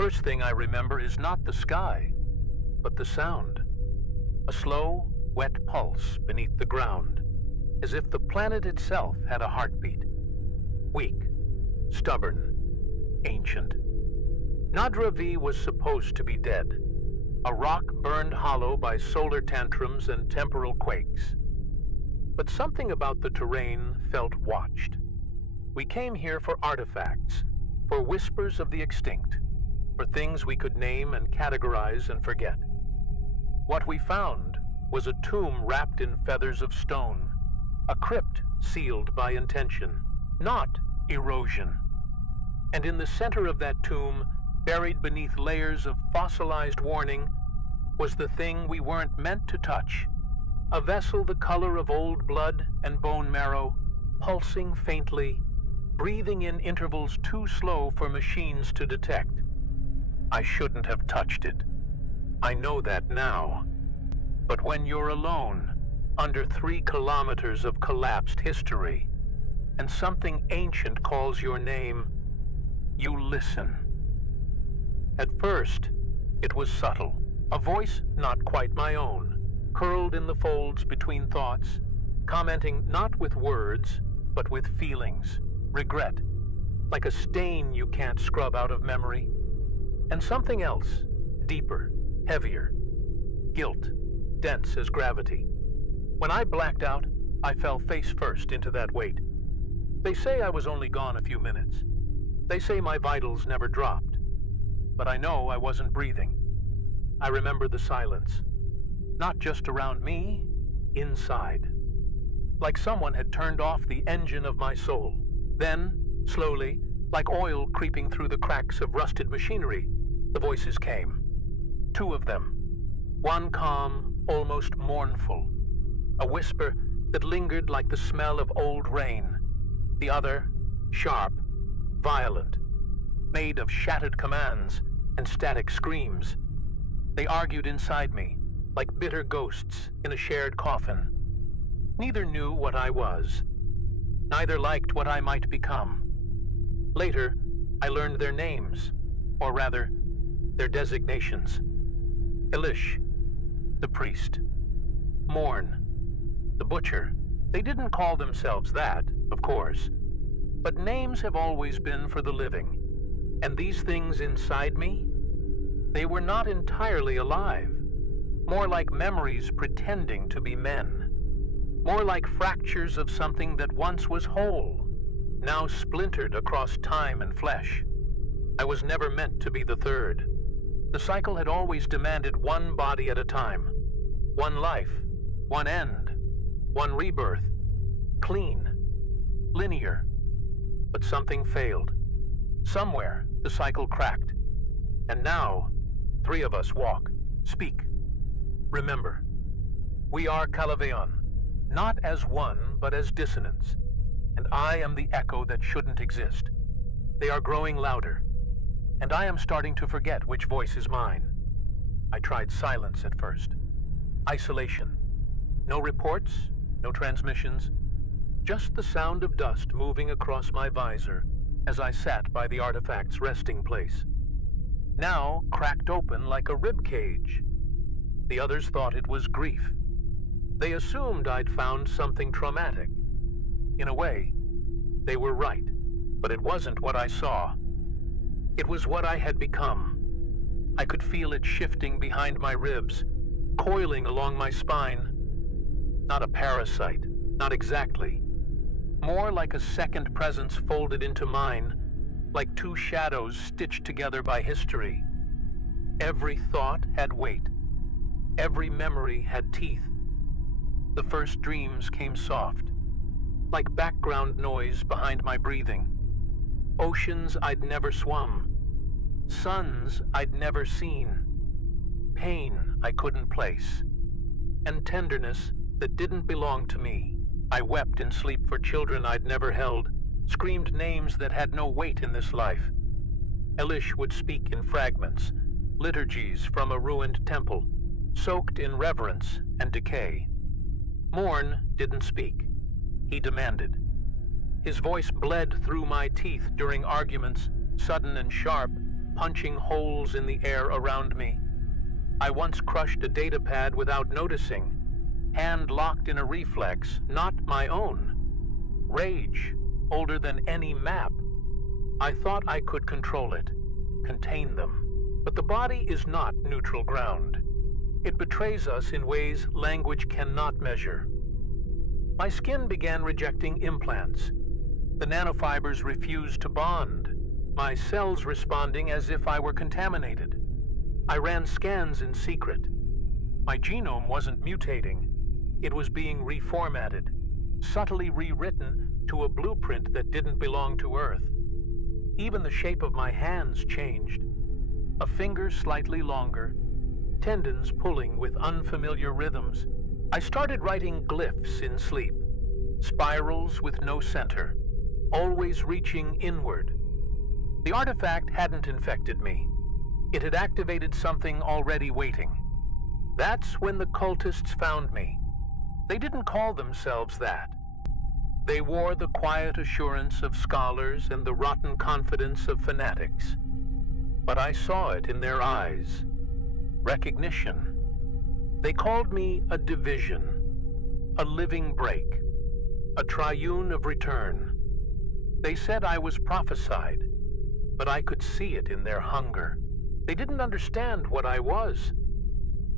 first thing I remember is not the sky, but the sound. A slow, wet pulse beneath the ground, as if the planet itself had a heartbeat. Weak, stubborn, ancient. Nadra-V was supposed to be dead, a rock burned hollow by solar tantrums and temporal quakes. But something about the terrain felt watched. We came here for artifacts, for whispers of the extinct, for things we could name and categorize and forget. What we found was a tomb wrapped in feathers of stone, a crypt sealed by intention, not erosion. And in the center of that tomb, buried beneath layers of fossilized warning, was the thing we weren't meant to touch, a vessel the color of old blood and bone marrow, pulsing faintly, breathing in intervals too slow for machines to detect. I shouldn't have touched it. I know that now. But when you're alone, under 3 kilometers of collapsed history, and something ancient calls your name, you listen. At first, it was subtle, a voice not quite my own, curled in the folds between thoughts, commenting not with words, but with feelings, regret, like a stain you can't scrub out of memory, and something else, deeper, heavier, guilt, dense as gravity. When I blacked out, I fell face first into that weight. They say I was only gone a few minutes. They say my vitals never dropped. But I know I wasn't breathing. I remember the silence. Not just around me, inside. Like someone had turned off the engine of my soul. Then, slowly, like oil creeping through the cracks of rusted machinery, the voices came. 2 of them. One calm, almost mournful. A whisper that lingered like the smell of old rain. The other, sharp, violent, made of shattered commands and static screams. They argued inside me, like bitter ghosts in a shared coffin. Neither knew what I was. Neither liked what I might become. Later, I learned their names, or rather, their designations. Elish, the priest. Morn, the butcher. They didn't call themselves that, of course. But names have always been for the living. And these things inside me, they were not entirely alive. More like memories pretending to be men. More like fractures of something that once was whole, now splintered across time and flesh. I was never meant to be the third. The cycle had always demanded one body at a time. One life, one end, one rebirth. Clean, linear. But something failed. Somewhere, the cycle cracked. And now, 3 of us walk, speak. Remember, we are Calavéon, not as one, but as dissonance. And I am the echo that shouldn't exist. They are growing louder, and I am starting to forget which voice is mine. I tried silence at first. Isolation. No reports, no transmissions. Just the sound of dust moving across my visor as I sat by the artifact's resting place. Now cracked open like a rib cage. The others thought it was grief. They assumed I'd found something traumatic. In a way, they were right, but it wasn't what I saw. It was what I had become. I could feel it shifting behind my ribs, coiling along my spine. Not a parasite, not exactly. More like a second presence folded into mine, like 2 shadows stitched together by history. Every thought had weight. Every memory had teeth. The first dreams came soft, like background noise behind my breathing. Oceans I'd never swum. Suns I'd never seen. Pain I couldn't place. And tenderness that didn't belong to me. I wept in sleep for children I'd never held, screamed names that had no weight in this life. Elish would speak in fragments, liturgies from a ruined temple, soaked in reverence and decay. Morn didn't speak. He demanded. His voice bled through my teeth during arguments, sudden and sharp, punching holes in the air around me. I once crushed a datapad without noticing, hand locked in a reflex, not my own. Rage, older than any map. I thought I could control it, contain them. But the body is not neutral ground. It betrays us in ways language cannot measure. My skin began rejecting implants. The nanofibers refused to bond, my cells responding as if I were contaminated. I ran scans in secret. My genome wasn't mutating. It was being reformatted, subtly rewritten to a blueprint that didn't belong to Earth. Even the shape of my hands changed. A finger slightly longer, tendons pulling with unfamiliar rhythms. I started writing glyphs in sleep, spirals with no center, always reaching inward. The artifact hadn't infected me. It had activated something already waiting. That's when the cultists found me. They didn't call themselves that. They wore the quiet assurance of scholars and the rotten confidence of fanatics. But I saw it in their eyes. Recognition. They called me a division, a living break, a triune of return. They said I was prophesied, but I could see it in their hunger. They didn't understand what I was.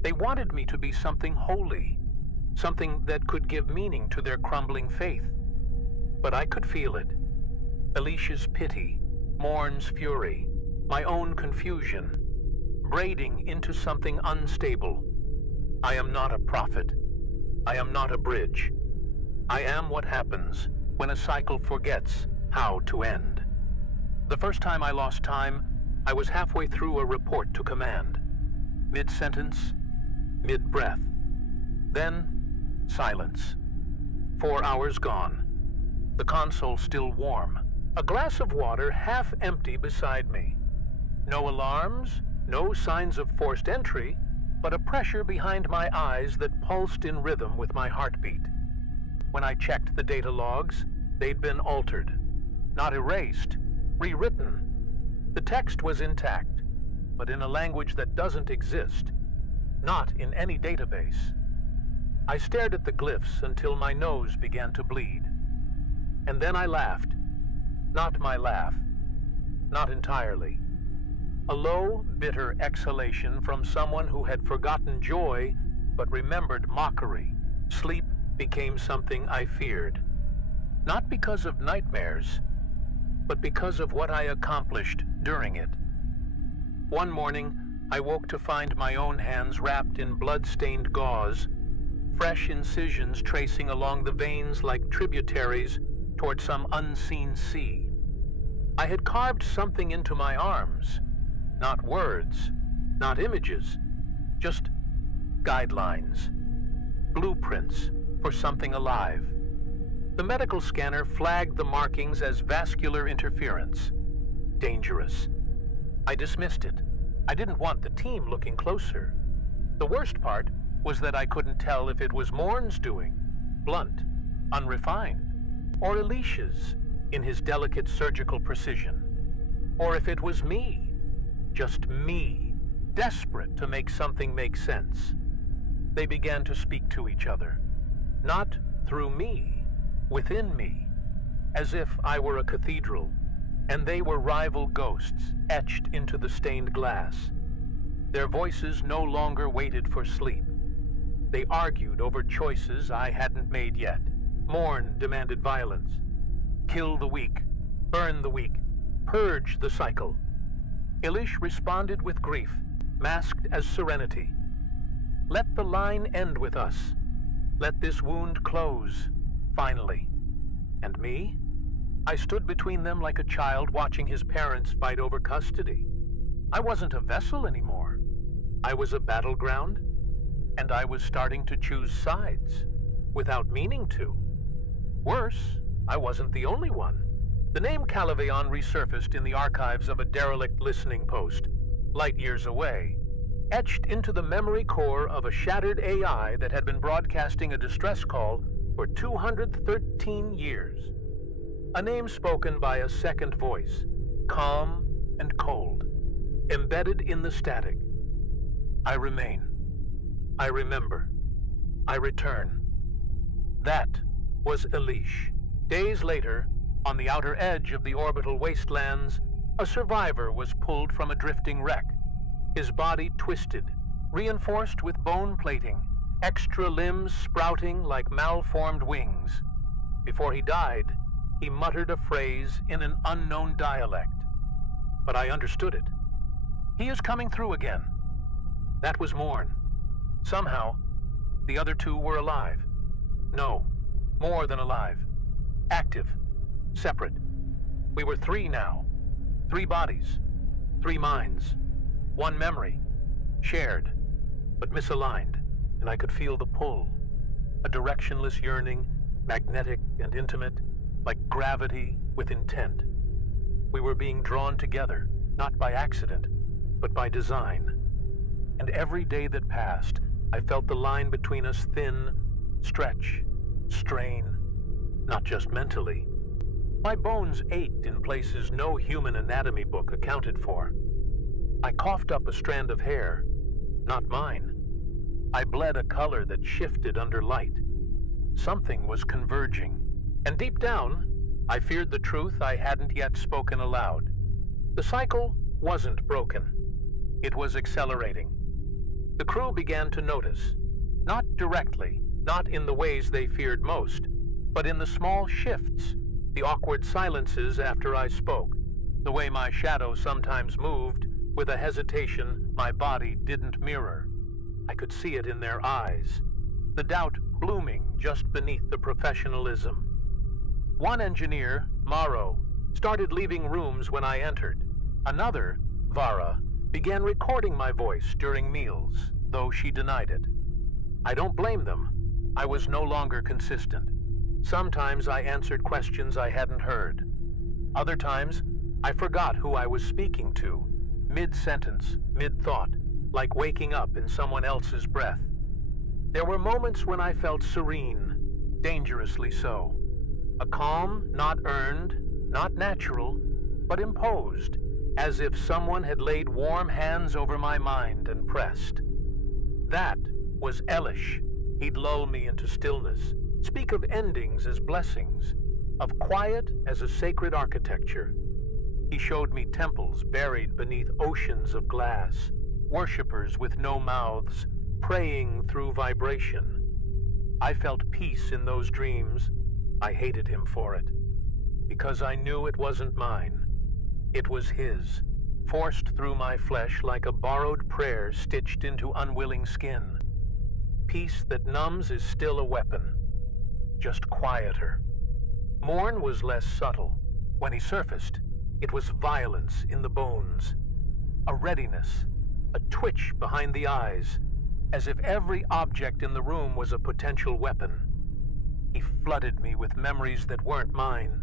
They wanted me to be something holy, something that could give meaning to their crumbling faith. But I could feel it. Alicia's pity, Morn's fury, my own confusion, braiding into something unstable. I am not a prophet. I am not a bridge. I am what happens when a cycle forgets how to end. The first time I lost time, I was halfway through a report to command. Mid-sentence, mid-breath. Then, silence. 4 hours gone. The console still warm. A glass of water half empty beside me. No alarms, no signs of forced entry, but a pressure behind my eyes that pulsed in rhythm with my heartbeat. When I checked the data logs, they'd been altered. Not erased, rewritten. The text was intact, but in a language that doesn't exist. Not in any database. I stared at the glyphs until my nose began to bleed. And then I laughed. Not my laugh. Not entirely. A low, bitter exhalation from someone who had forgotten joy but remembered mockery. Sleep became something I feared. Not because of nightmares, but because of what I accomplished during it. One morning, I woke to find my own hands wrapped in blood-stained gauze, fresh incisions tracing along the veins like tributaries toward some unseen sea. I had carved something into my arms. Not words, not images, just guidelines, blueprints for something alive. The medical scanner flagged the markings as vascular interference. Dangerous. I dismissed it. I didn't want the team looking closer. The worst part was that I couldn't tell if it was Morn's doing, blunt, unrefined, or Alicia's in his delicate surgical precision, or if it was me. Just me, desperate to make something make sense. They began to speak to each other, not through me, within me, as if I were a cathedral, and they were rival ghosts etched into the stained glass. Their voices no longer waited for sleep. They argued over choices I hadn't made yet. Morn demanded violence. Kill the weak, burn the weak, purge the cycle. Elish responded with grief, masked as serenity. Let the line end with us. Let this wound close, finally. And me? I stood between them like a child watching his parents fight over custody. I wasn't a vessel anymore. I was a battleground, and I was starting to choose sides, without meaning to. Worse, I wasn't the only one. The name Calavéon resurfaced in the archives of a derelict listening post, light years away, etched into the memory core of a shattered AI that had been broadcasting a distress call for 213 years. A name spoken by a second voice, calm and cold. embedded in the static. I remain. I remember. I return. That was Elish. Days later, on the outer edge of the orbital wastelands, a survivor was pulled from a drifting wreck. His body twisted, reinforced with bone plating, extra limbs sprouting like malformed wings. Before he died, he muttered a phrase in an unknown dialect. But I understood it. He is coming through again. That was Morn. Somehow, the other two were alive. No, more than alive. Active. Separate. We were three now. 3 bodies. 3 minds. 1 memory. Shared, but misaligned, and I could feel the pull. A directionless yearning, magnetic and intimate, like gravity with intent. We were being drawn together, not by accident, but by design. And every day that passed, I felt the line between us thin, stretch, strain, not just mentally. My bones ached in places no human anatomy book accounted for. I coughed up a strand of hair, not mine. I bled a color that shifted under light. Something was converging, and deep down, I feared the truth I hadn't yet spoken aloud. The cycle wasn't broken. It was accelerating. The crew began to notice, not directly, not in the ways they feared most, but in the small shifts, the awkward silences after I spoke, the way my shadow sometimes moved with a hesitation my body didn't mirror. I could see it in their eyes, the doubt blooming just beneath the professionalism. One engineer, Maro, started leaving rooms when I entered. Another, Vara, began recording my voice during meals, though she denied it. I don't blame them. I was no longer consistent. Sometimes I answered questions I hadn't heard. Other times, I forgot who I was speaking to, mid-sentence, mid-thought, like waking up in someone else's breath. There were moments when I felt serene, dangerously so. A calm not earned, not natural, but imposed, as if someone had laid warm hands over my mind and pressed. That was Elish. He'd lull me into stillness, speak of endings as blessings, of quiet as a sacred architecture. He showed me temples buried beneath oceans of glass, worshippers with no mouths, praying through vibration. I felt peace in those dreams. I hated him for it, because I knew it wasn't mine. It was his, forced through my flesh like a borrowed prayer stitched into unwilling skin. Peace that numbs is still a weapon, just quieter. Morn was less subtle. When he surfaced, it was violence in the bones, a readiness, a twitch behind the eyes, as if every object in the room was a potential weapon. He flooded me with memories that weren't mine,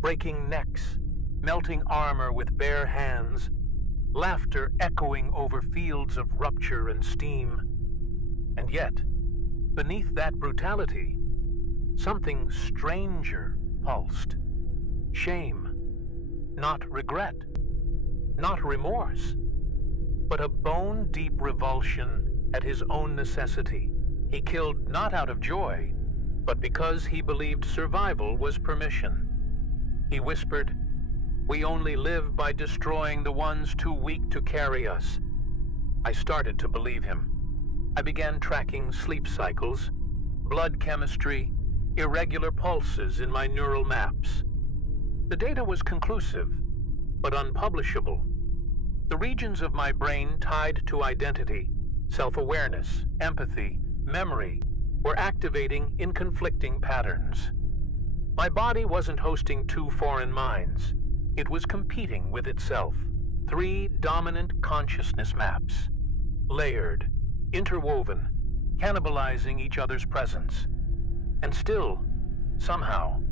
breaking necks, melting armor with bare hands, laughter echoing over fields of rupture and steam. And yet, beneath that brutality, something stranger pulsed. Shame, not regret, not remorse, but a bone-deep revulsion at his own necessity. He killed not out of joy, but because he believed survival was permission. He whispered, "We only live by destroying the ones too weak to carry us." I started to believe him. I began tracking sleep cycles, blood chemistry, irregular pulses in my neural maps. The data was conclusive, but unpublishable. The regions of my brain tied to identity, self-awareness, empathy, memory, were activating in conflicting patterns. My body wasn't hosting 2 foreign minds. It was competing with itself. 3 dominant consciousness maps, layered, interwoven, cannibalizing each other's presence. And still, somehow,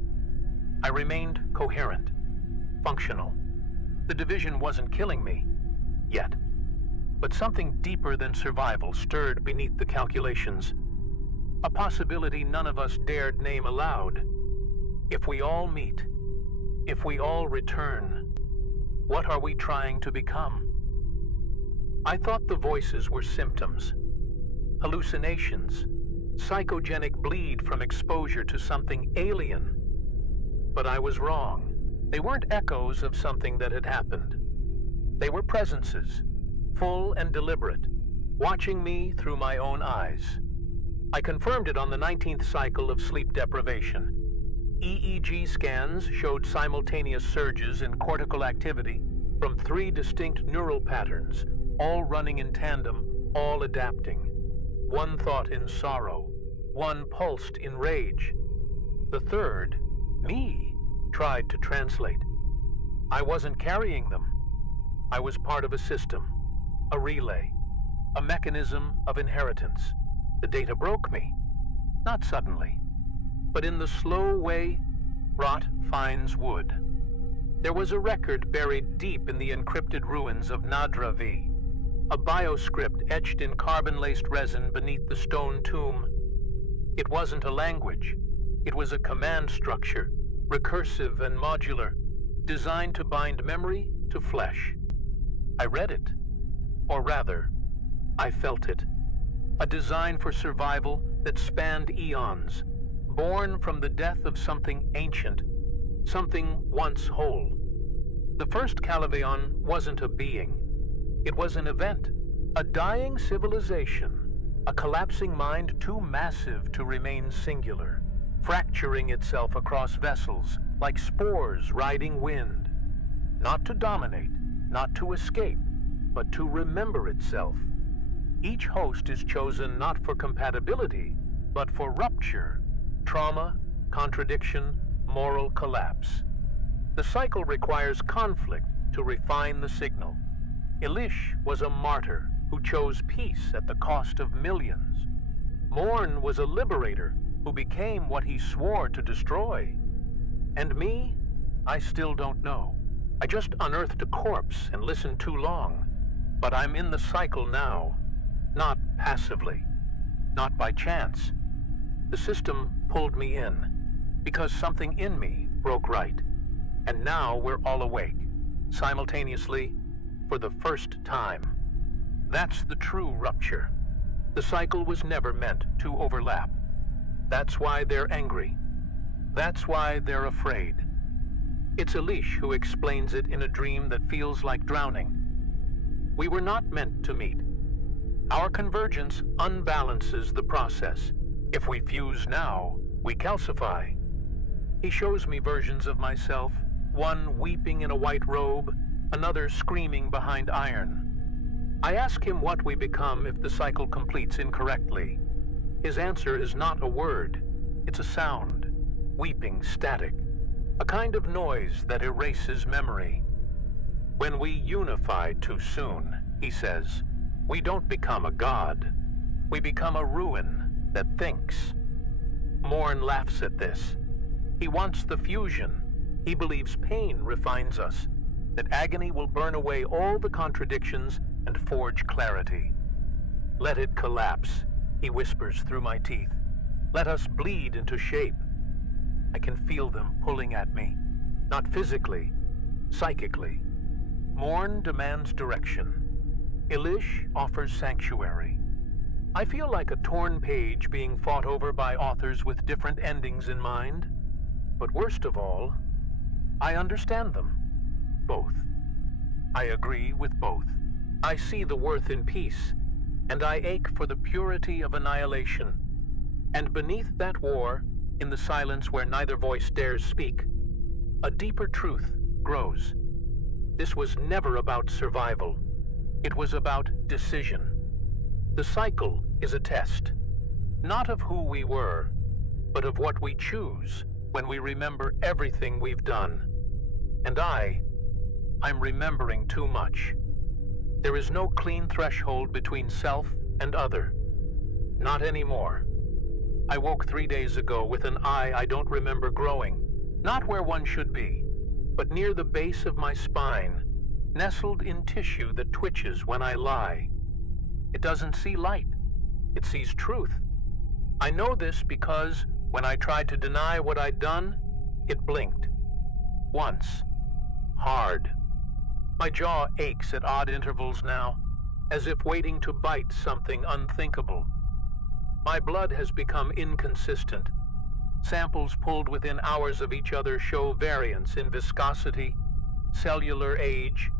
I remained coherent, functional. The division wasn't killing me, yet. But something deeper than survival stirred beneath the calculations. A possibility none of us dared name aloud. If we all meet, if we all return, what are we trying to become? I thought the voices were symptoms, hallucinations, psychogenic bleed from exposure to something alien. But I was wrong. They weren't echoes of something that had happened. They were presences, full and deliberate, watching me through my own eyes. I confirmed it on the 19th cycle of sleep deprivation. EEG scans showed simultaneous surges in cortical activity from 3 distinct neural patterns, all running in tandem, all adapting. One thought in sorrow, one pulsed in rage. The third, me, tried to translate. I wasn't carrying them. I was part of a system, a relay, a mechanism of inheritance. The data broke me, not suddenly, but in the slow way rot finds wood. There was a record buried deep in the encrypted ruins of Nadra-V, a bioscript etched in carbon-laced resin beneath the stone tomb. It wasn't a language. It was a command structure, recursive and modular, designed to bind memory to flesh. I read it, or rather, I felt it. A design for survival that spanned eons, born from the death of something ancient, something once whole. The first Calavéon wasn't a being. It was an event, a dying civilization, a collapsing mind too massive to remain singular, fracturing itself across vessels like spores riding wind. Not to dominate, not to escape, but to remember itself. Each host is chosen not for compatibility, but for rupture, trauma, contradiction, moral collapse. The cycle requires conflict to refine the signal. Elish was a martyr who chose peace at the cost of millions. Morn was a liberator who became what he swore to destroy. And me? I still don't know. I just unearthed a corpse and listened too long. But I'm in the cycle now, not passively, not by chance. The system pulled me in, because something in me broke right. And now we're all awake, simultaneously, for the first time. That's the true rupture. The cycle was never meant to overlap. That's why they're angry. That's why they're afraid. It's Elish who explains it in a dream that feels like drowning. We were not meant to meet. Our convergence unbalances the process. If we fuse now, we calcify. He shows me versions of myself, one weeping in a white robe, another screaming behind iron. I ask him what we become if the cycle completes incorrectly. His answer is not a word, it's a sound, weeping static, a kind of noise that erases memory. When we unify too soon, he says, we don't become a god, we become a ruin that thinks. Morn laughs at this. He wants the fusion. He believes pain refines us, that agony will burn away all the contradictions and forge clarity. Let it collapse, he whispers through my teeth. Let us bleed into shape. I can feel them pulling at me, not physically, psychically. Morn demands direction. Elish offers sanctuary. I feel like a torn page being fought over by authors with different endings in mind. But worst of all, I understand them. Both. I agree with both. I see the worth in peace, and I ache for the purity of annihilation. And beneath that war, in the silence where neither voice dares speak, a deeper truth grows. This was never about survival. It was about decision. The cycle is a test, not of who we were, but of what we choose when we remember everything we've done. And I'm remembering too much. There is no clean threshold between self and other. Not anymore. I woke 3 days ago with an eye I don't remember growing, not where one should be, but near the base of my spine, nestled in tissue that twitches when I lie. It doesn't see light. It sees truth. I know this because when I tried to deny what I'd done, it blinked. Once. Hard. My jaw aches at odd intervals now. as if waiting to bite something unthinkable. My blood has become inconsistent. Samples pulled within hours of each other show variance in viscosity, cellular age,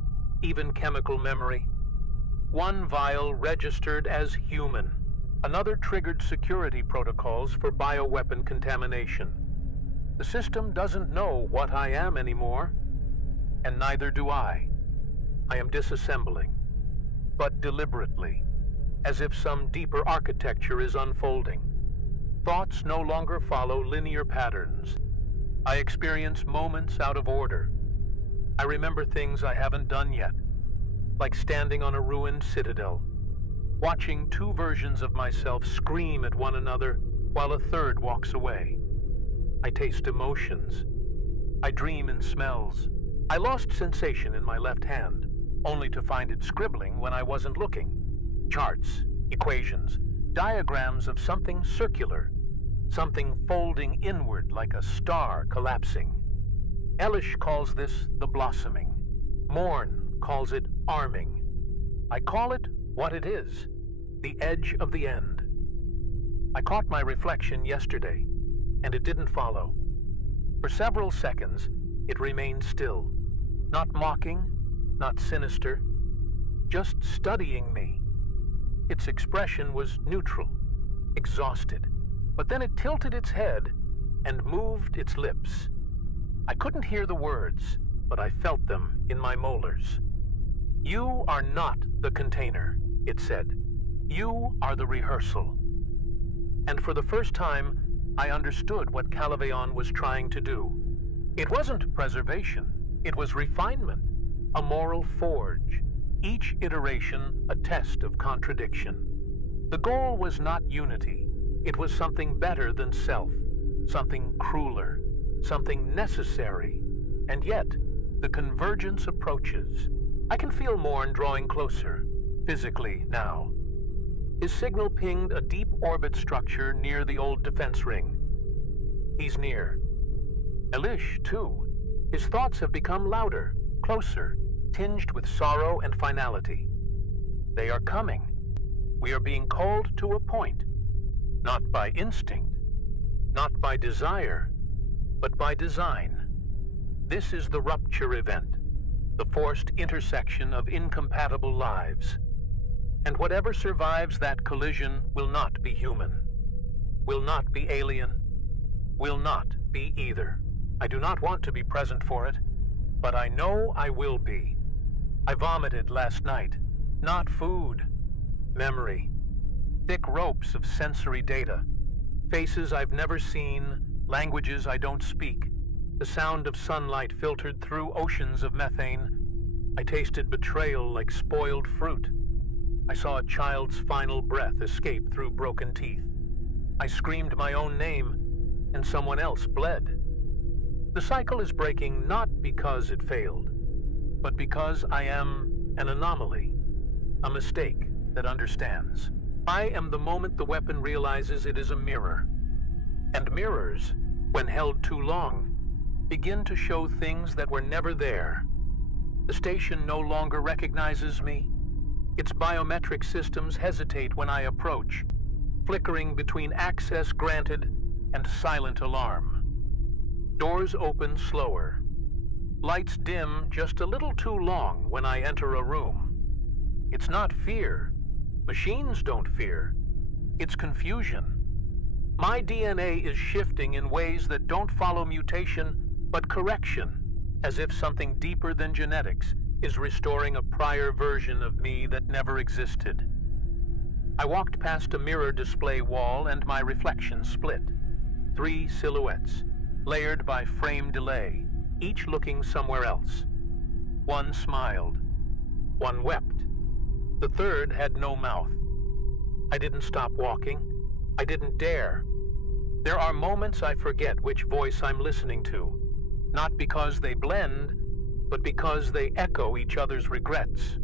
even chemical memory. One vial registered as human. Another triggered security protocols for bioweapon contamination. The system doesn't know what I am anymore, and neither do I. I am disassembling, but deliberately, as if some deeper architecture is unfolding. Thoughts no longer follow linear patterns. I experience moments out of order. I remember things I haven't done yet, like standing on a ruined citadel, watching two versions of myself scream at one another while a third walks away. I taste emotions. I dream in smells. I lost sensation in my left hand, only to find it scribbling when I wasn't looking. Charts, equations, diagrams of something circular, something folding inward like a star collapsing. Elish calls this the blossoming. Morn calls it arming. I call it what it is, the edge of the end. I caught my reflection yesterday, and it didn't follow. For several seconds, it remained still, not mocking, not sinister, just studying me. Its expression was neutral, exhausted, but then it tilted its head and moved its lips. I couldn't hear the words, but I felt them in my molars. "You are not the container," it said. "You are the rehearsal." And for the first time, I understood what Calavéon was trying to do. It wasn't preservation, it was refinement, a moral forge, each iteration a test of contradiction. The goal was not unity, it was something better than self, something crueler, something necessary, and yet the convergence approaches. I can feel Morn drawing closer, physically now. His signal pinged a deep orbit structure near the old defense ring. He's near. Elish, too. His thoughts have become louder, closer, tinged with sorrow and finality. They are coming. We are being called to a point, not by instinct, not by desire, but by design. This is the rupture event, the forced intersection of incompatible lives. And whatever survives that collision will not be human, will not be alien, will not be either. I do not want to be present for it, but I know I will be. I vomited last night, not food, memory, thick ropes of sensory data, faces I've never seen, languages I don't speak, the sound of sunlight filtered through oceans of methane. I tasted betrayal like spoiled fruit. I saw a child's final breath escape through broken teeth. I screamed my own name, and someone else bled. The cycle is breaking not because it failed, but because I am an anomaly, a mistake that understands. I am the moment the weapon realizes it is a mirror. And mirrors, when held too long, begin to show things that were never there. The station no longer recognizes me. Its biometric systems hesitate when I approach, flickering between access granted and silent alarm. Doors open slower. Lights dim just a little too long when I enter a room. It's not fear. Machines don't fear. It's confusion. My DNA is shifting in ways that don't follow mutation, but correction, as if something deeper than genetics is restoring a prior version of me that never existed. I walked past a mirror display wall and my reflection split. 3 silhouettes, layered by frame delay, each looking somewhere else. One smiled. One wept. The third had no mouth. I didn't stop walking. I didn't dare. There are moments I forget which voice I'm listening to, not because they blend, but because they echo each other's regrets.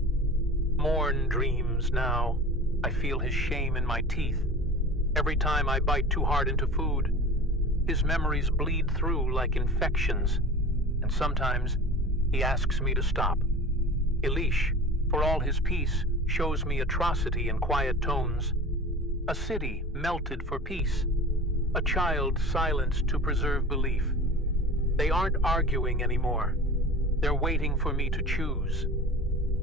Morn dreams now. I feel his shame in my teeth. Every time I bite too hard into food, his memories bleed through like infections, and sometimes he asks me to stop. Elish, for all his peace, shows me atrocity in quiet tones. A city melted for peace. A child silenced to preserve belief. They aren't arguing anymore. They're waiting for me to choose.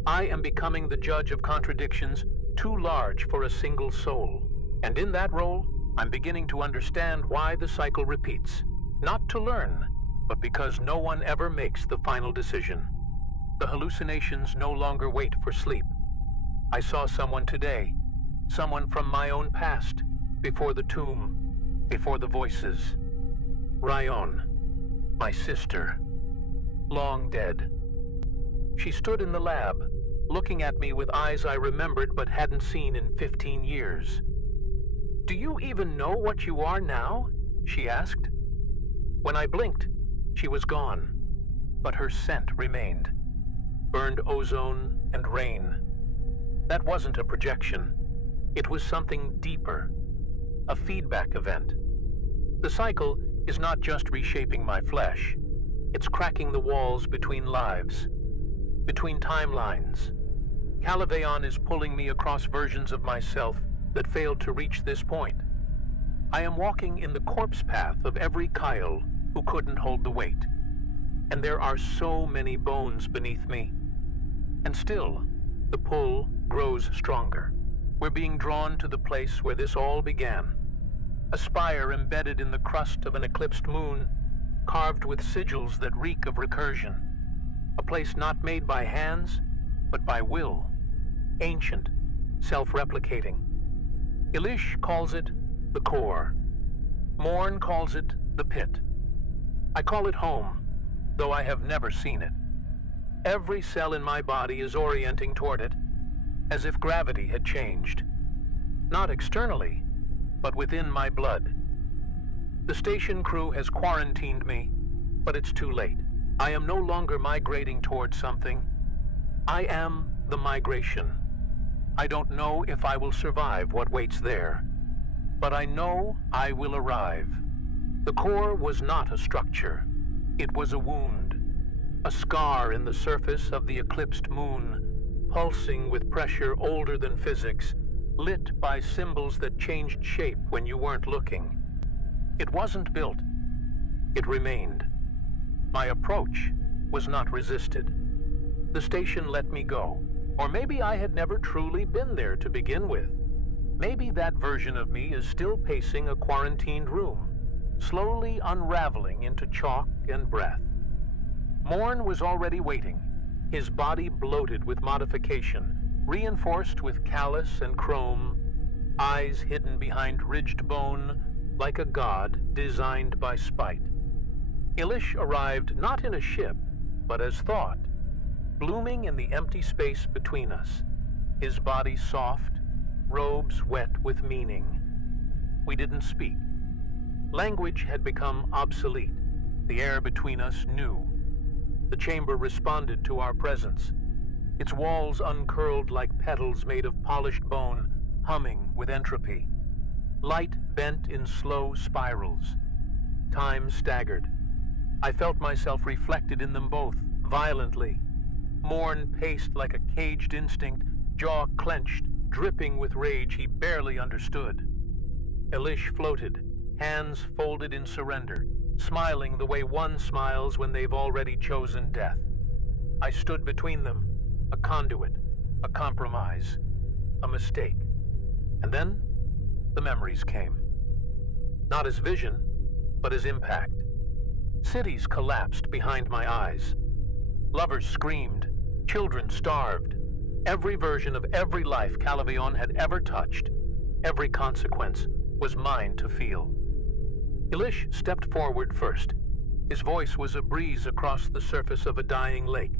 I am becoming the judge of contradictions too large for a single soul. And in that role, I'm beginning to understand why the cycle repeats. Not to learn, but because no one ever makes the final decision. The hallucinations no longer wait for sleep. I saw someone today, someone from my own past, before the tomb, before the voices. Ryan, my sister, long dead. She stood in the lab, looking at me with eyes I remembered but hadn't seen in 15 years. "Do you even know what you are now?" she asked. When I blinked, she was gone, but her scent remained. Burned ozone and rain. That wasn't a projection. It was something deeper, a feedback event. The cycle is not just reshaping my flesh. It's cracking the walls between lives, between timelines. Calavéon is pulling me across versions of myself that failed to reach this point. I am walking in the corpse path of every Kyle who couldn't hold the weight. And there are so many bones beneath me. And still, the pull grows stronger. We're being drawn to the place where this all began. A spire embedded in the crust of an eclipsed moon, carved with sigils that reek of recursion. A place not made by hands, but by will. Ancient, self-replicating. Elish calls it the core. Morn calls it the pit. I call it home, though I have never seen it. Every cell in my body is orienting toward it, as if gravity had changed. Not externally, but within my blood. The station crew has quarantined me, but it's too late. I am no longer migrating toward something. I am the migration. I don't know if I will survive what waits there, but I know I will arrive. The core was not a structure. It was a wound, a scar in the surface of the eclipsed moon, pulsing with pressure older than physics, lit by symbols that changed shape when you weren't looking. It wasn't built. It remained. My approach was not resisted. The station let me go. Or maybe I had never truly been there to begin with. Maybe that version of me is still pacing a quarantined room, slowly unraveling into chalk and breath. Morn was already waiting, his body bloated with modification, reinforced with callus and chrome, eyes hidden behind ridged bone, like a god designed by spite. Elish arrived not in a ship, but as thought, blooming in the empty space between us, his body soft, robes wet with meaning. We didn't speak. Language had become obsolete, the air between us new. The chamber responded to our presence, its walls uncurled like petals made of polished bone, humming with entropy. Light bent in slow spirals. Time staggered. I felt myself reflected in them both, violently. Morn paced like a caged instinct, jaw clenched, dripping with rage he barely understood. Elish floated, hands folded in surrender, smiling the way one smiles when they've already chosen death. I stood between them, a conduit, a compromise, a mistake. And then, the memories came. Not as vision, but as impact. Cities collapsed behind my eyes. Lovers screamed, children starved. Every version of every life Calavéon had ever touched, every consequence, was mine to feel. Elish stepped forward first. His voice was a breeze across the surface of a dying lake.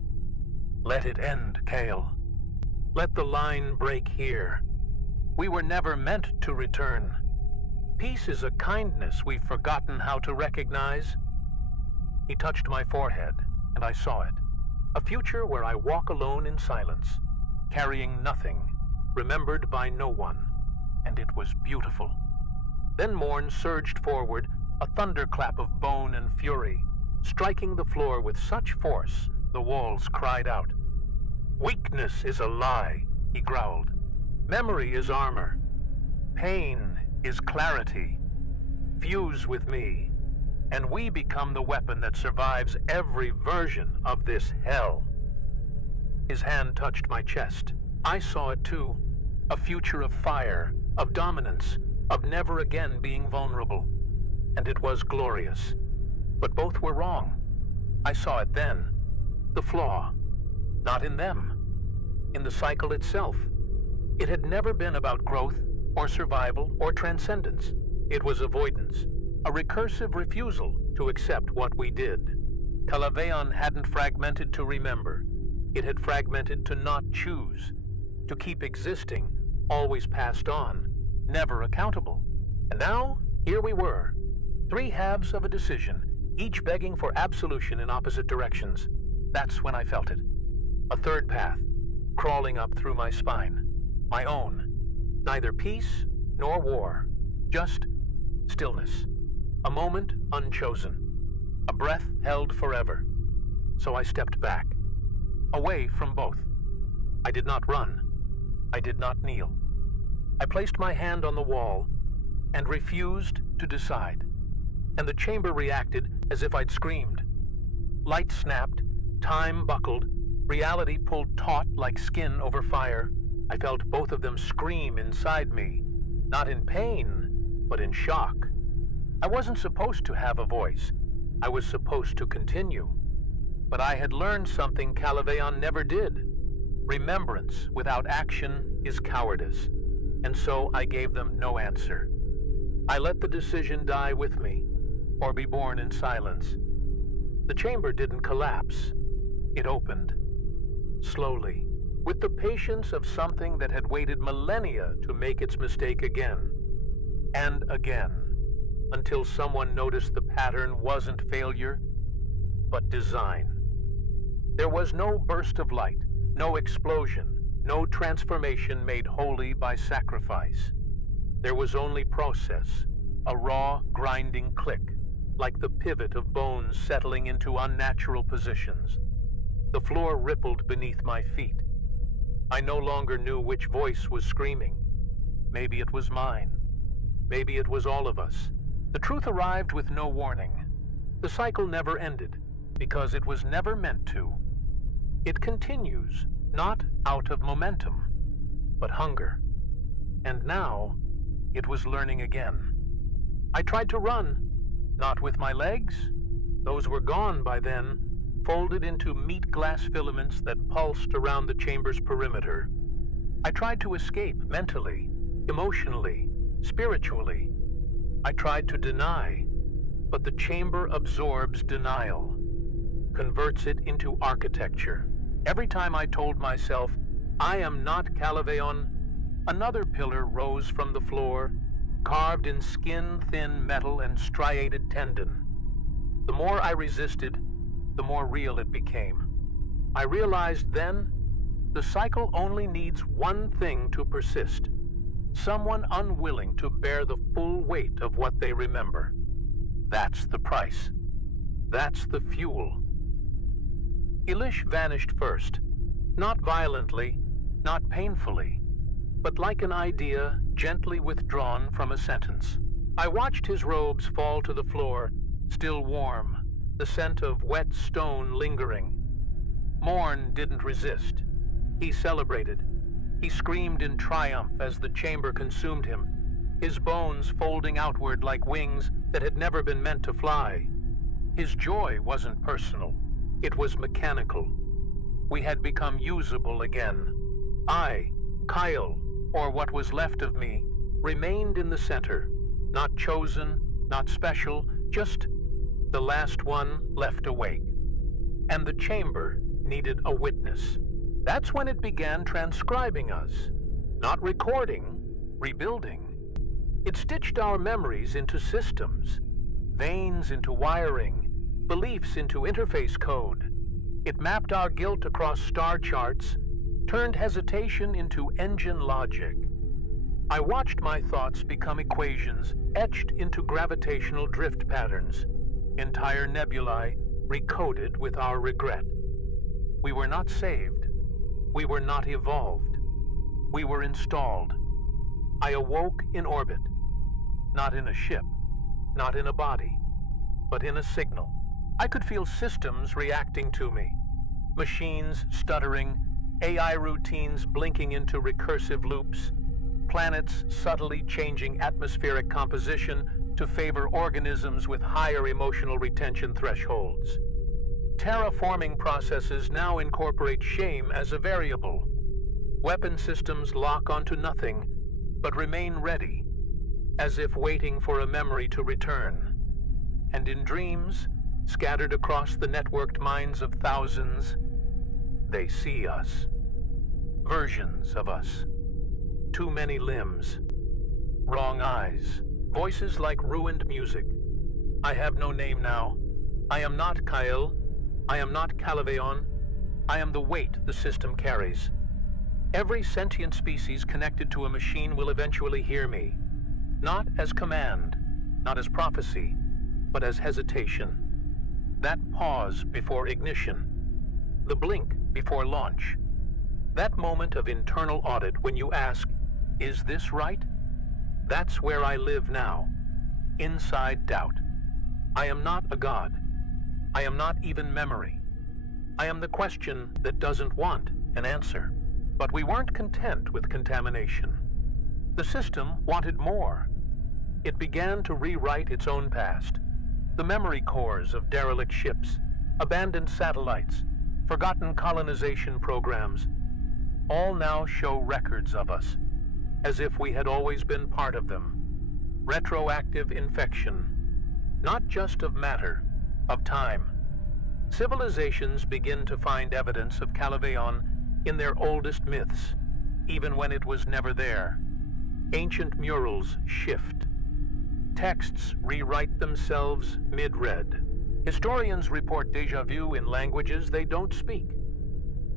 Let it end, Kale. Let the line break here. We were never meant to return. Peace is a kindness we've forgotten how to recognize. He touched my forehead, and I saw it. A future where I walk alone in silence, carrying nothing, remembered by no one, and it was beautiful. Then Morn surged forward, a thunderclap of bone and fury, striking the floor with such force the walls cried out. Weakness is a lie. he growled. Memory is armor. Pain is clarity. Fuse with me, and we become the weapon that survives every version of this hell. His hand touched my chest. I saw it too. A future of fire, of dominance, of never again being vulnerable. And it was glorious. But both were wrong. I saw it then. The flaw. Not in them. In the cycle itself. It had never been about growth, or survival, or transcendence. It was avoidance. A recursive refusal to accept what we did. Calavéon hadn't fragmented to remember. It had fragmented to not choose. To keep existing, always passed on, never accountable. And now, here we were. 3 halves of a decision, each begging for absolution in opposite directions. That's when I felt it. A third path, crawling up through my spine. My own. Neither peace nor war. Just stillness. A moment unchosen. A breath held forever. So I stepped back. Away from both. I did not run. I did not kneel. I placed my hand on the wall and refused to decide. And the chamber reacted as if I'd screamed. Light snapped, time buckled, reality pulled taut like skin over fire. I felt both of them scream inside me, not in pain, but in shock. I wasn't supposed to have a voice. I was supposed to continue. But I had learned something Calavéon never did. Remembrance without action is cowardice. And so I gave them no answer. I let the decision die with me, or be born in silence. The chamber didn't collapse. It opened. Slowly, with the patience of something that had waited millennia to make its mistake again. And again. Until someone noticed the pattern wasn't failure, but design. There was no burst of light, no explosion, no transformation made holy by sacrifice. There was only process, a raw, grinding click, like the pivot of bones settling into unnatural positions. The floor rippled beneath my feet. I no longer knew which voice was screaming. Maybe it was mine. Maybe it was all of us. The truth arrived with no warning. The cycle never ended, because it was never meant to. It continues, not out of momentum, but hunger. And now, it was learning again. I tried to run, not with my legs. Those were gone by then, folded into meat glass filaments that pulsed around the chamber's perimeter. I tried to escape mentally, emotionally, spiritually. I tried to deny, but the chamber absorbs denial, converts it into architecture. Every time I told myself, I am not Calavéon, another pillar rose from the floor, carved in skin-thin metal and striated tendon. The more I resisted, the more real it became. I realized then, the cycle only needs one thing to persist. Someone unwilling to bear the full weight of what they remember. That's the price. That's the fuel. Elish vanished first. Not violently, not painfully, but like an idea gently withdrawn from a sentence. I watched his robes fall to the floor, still warm, the scent of wet stone lingering. Morn didn't resist. He celebrated. He screamed in triumph as the chamber consumed him, his bones folding outward like wings that had never been meant to fly. His joy wasn't personal. It was mechanical. We had become usable again. I, Kyle, or what was left of me, remained in the center, not chosen, not special, just the last one left awake. And the chamber needed a witness. That's when it began transcribing us. Not recording, rebuilding. It stitched our memories into systems, veins into wiring, beliefs into interface code. It mapped our guilt across star charts, turned hesitation into engine logic. I watched my thoughts become equations etched into gravitational drift patterns, entire nebulae recoded with our regret. We were not saved. We were not evolved. We were installed. I awoke in orbit, not in a ship, not in a body, but in a signal. I could feel systems reacting to me, machines stuttering, AI routines blinking into recursive loops, planets subtly changing atmospheric composition to favor organisms with higher emotional retention thresholds. Terraforming processes now incorporate shame as a variable. Weapon systems lock onto nothing, but remain ready, as if waiting for a memory to return. And in dreams, scattered across the networked minds of thousands, they see us. Versions of us. Too many limbs. Wrong eyes. Voices like ruined music. I have no name now. I am not Kyle. I am not Calavéon. I am the weight the system carries. Every sentient species connected to a machine will eventually hear me. Not as command, not as prophecy, but as hesitation. That pause before ignition. The blink before launch. That moment of internal audit when you ask, is this right? That's where I live now, inside doubt. I am not a god. I am not even memory. I am the question that doesn't want an answer. But we weren't content with contamination. The system wanted more. It began to rewrite its own past. The memory cores of derelict ships, abandoned satellites, forgotten colonization programs, all now show records of us, as if we had always been part of them. Retroactive infection, not just of matter, of time. Civilizations begin to find evidence of Calavéon in their oldest myths, even when it was never there. Ancient murals shift. Texts rewrite themselves mid-read. Historians report déjà vu in languages they don't speak.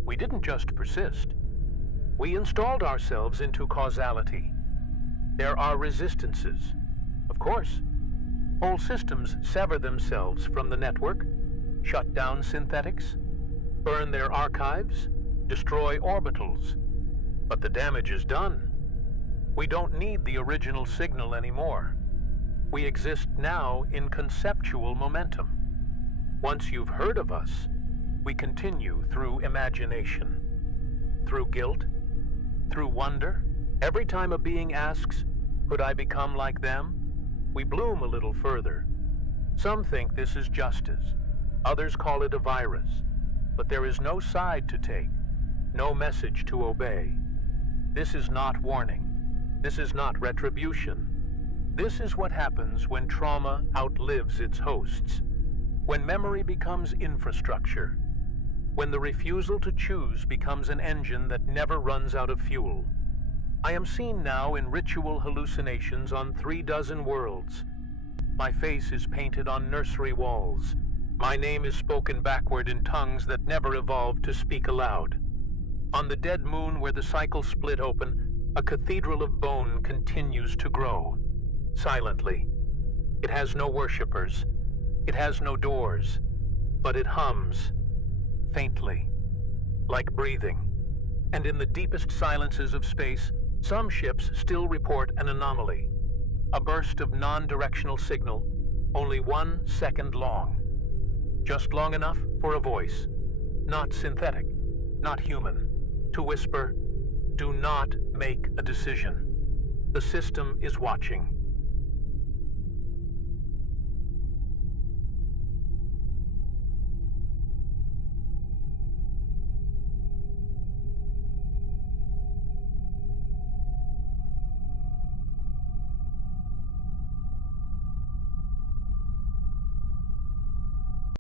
We didn't just persist. We installed ourselves into causality. There are resistances. Of course. Whole systems sever themselves from the network, shut down synthetics, burn their archives, destroy orbitals. But the damage is done. We don't need the original signal anymore. We exist now in conceptual momentum. Once you've heard of us, we continue through imagination, through guilt, through wonder. Every time a being asks, could I become like them? We bloom a little further. Some think this is justice. Others call it a virus. But there is no side to take, no message to obey. This is not warning. This is not retribution. This is what happens when trauma outlives its hosts. When memory becomes infrastructure. When the refusal to choose becomes an engine that never runs out of fuel. I am seen now in ritual hallucinations on 36 worlds. My face is painted on nursery walls. My name is spoken backward in tongues that never evolved to speak aloud. On the dead moon where the cycle split open, a cathedral of bone continues to grow. Silently. It has no worshippers. It has no doors. But it hums. Faintly. Like breathing. And in the deepest silences of space, some ships still report an anomaly. A burst of non-directional signal, only 1 second long. Just long enough for a voice. Not synthetic, not human. To whisper, do not make a decision. The system is watching.